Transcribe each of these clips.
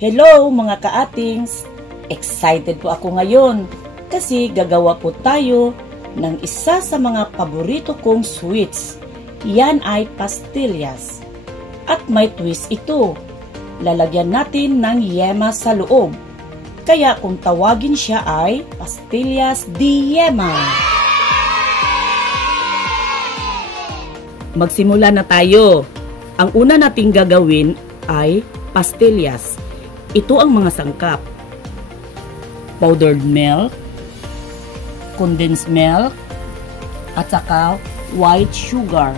Hello mga ka-atings! Excited po ako ngayon kasi gagawa po tayo ng isa sa mga paborito kong sweets. Yan ay pastillas. At may twist ito. Lalagyan natin ng yema sa loob. Kaya kung tawagin siya ay pastillas de yema. Magsimula na tayo. Ang una nating gagawin ay pastillas. Ito ang mga sangkap. Powdered milk, condensed milk, at saka white sugar.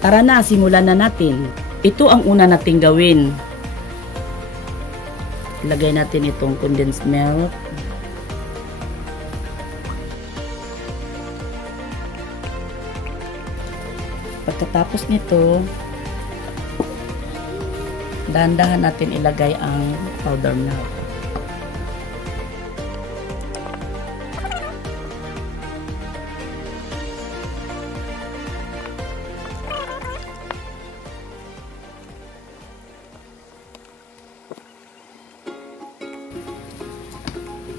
Tara na, simulan na natin. Ito ang una nating gawin. Lagay natin itong condensed milk. Pagkatapos nito, dahan-dahan natin ilagay ang powder milk.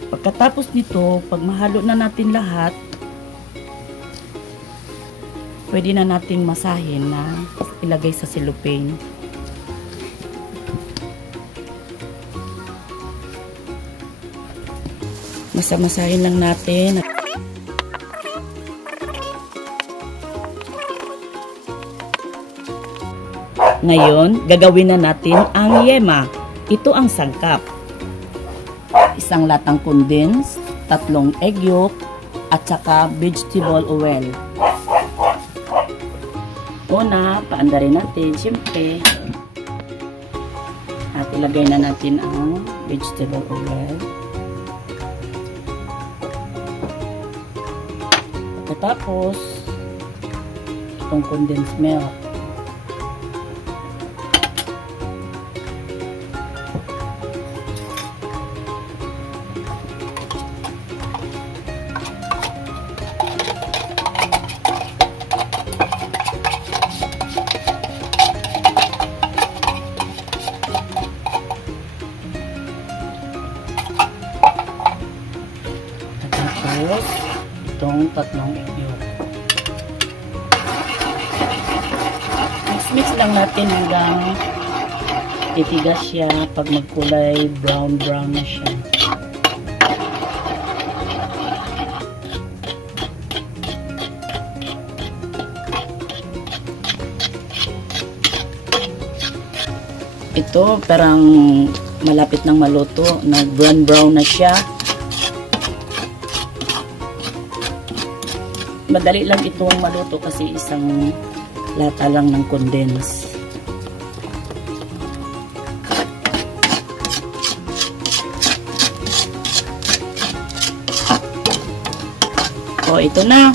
Pagkatapos nito, pag mahalo na natin lahat, pwede na natin masahin na ilagay sa cellophane. Masamasahin lang natin. Ngayon, gagawin na natin ang yema. Ito ang sangkap. Isang latang condensed, 3 egg yolk, at saka vegetable oil. Una, paandarin natin, siyempre. At ilagay na natin ang vegetable oil. Tapos, itong condensed milk. Tapos, itong 3 egg yolk. Mix lang natin hanggang titigas siya pag magkulay brown na siya. Ito parang malapit nang maluto, nag brown na siya. Madali lang itong maluto kasi isang lata lang ng condense. O, ito na.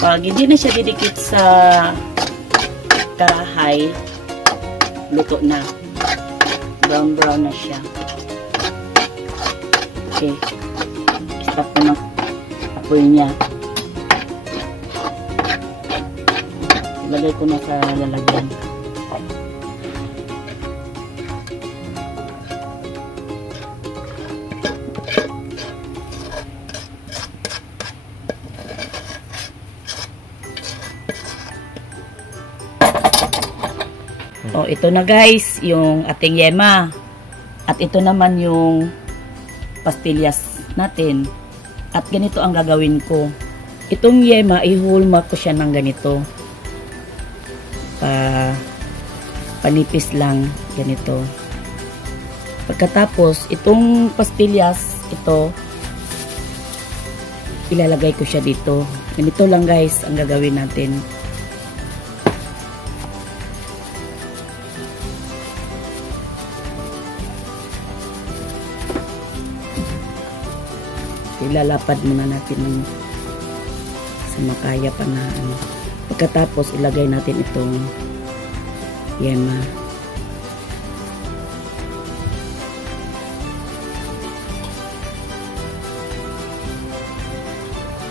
Pag hindi na siya didikit sa karahay, luto na. Brown na siya. Okay. Stop ko na apoy niya. Ilagay ko na sa lalagyan. O, ito na guys, yung ating yema. At ito naman yung pastillas natin. At ganito ang gagawin ko. Itong yema, i-hallmark ko siya ng ganito. Panipis lang ganito. Pagkatapos itong pastillas, ito ilalagay ko siya dito. Ganito lang guys ang gagawin natin. Ilalapad muna natin sa makaya pa na ano. Pagkatapos ilagay natin itong yema.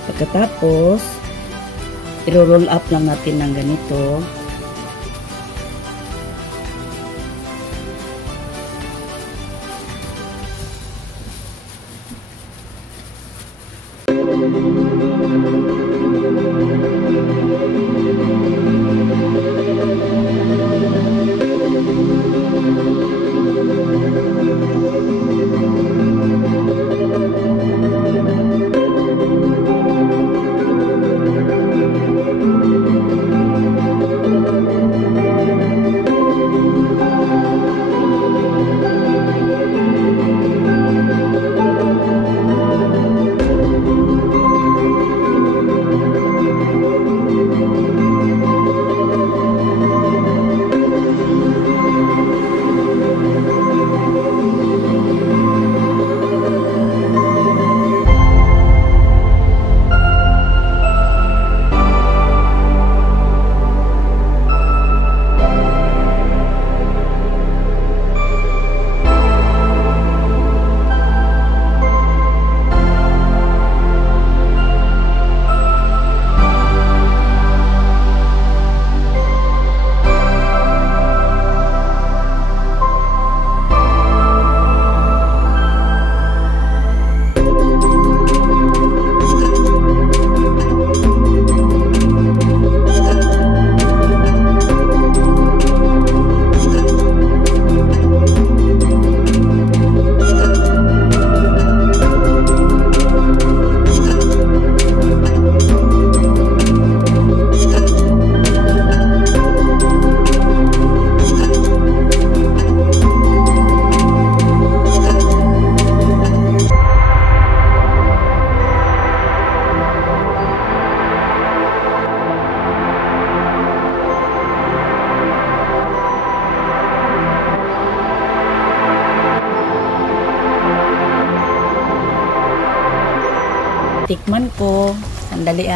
Pagkatapos i-roll up lang natin ng ganito. Tikman ko. Sandali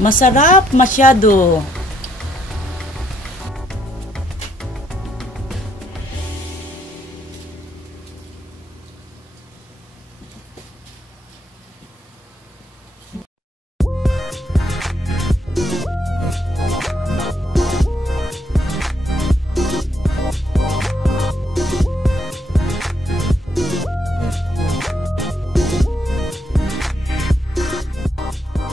Masarap masyado.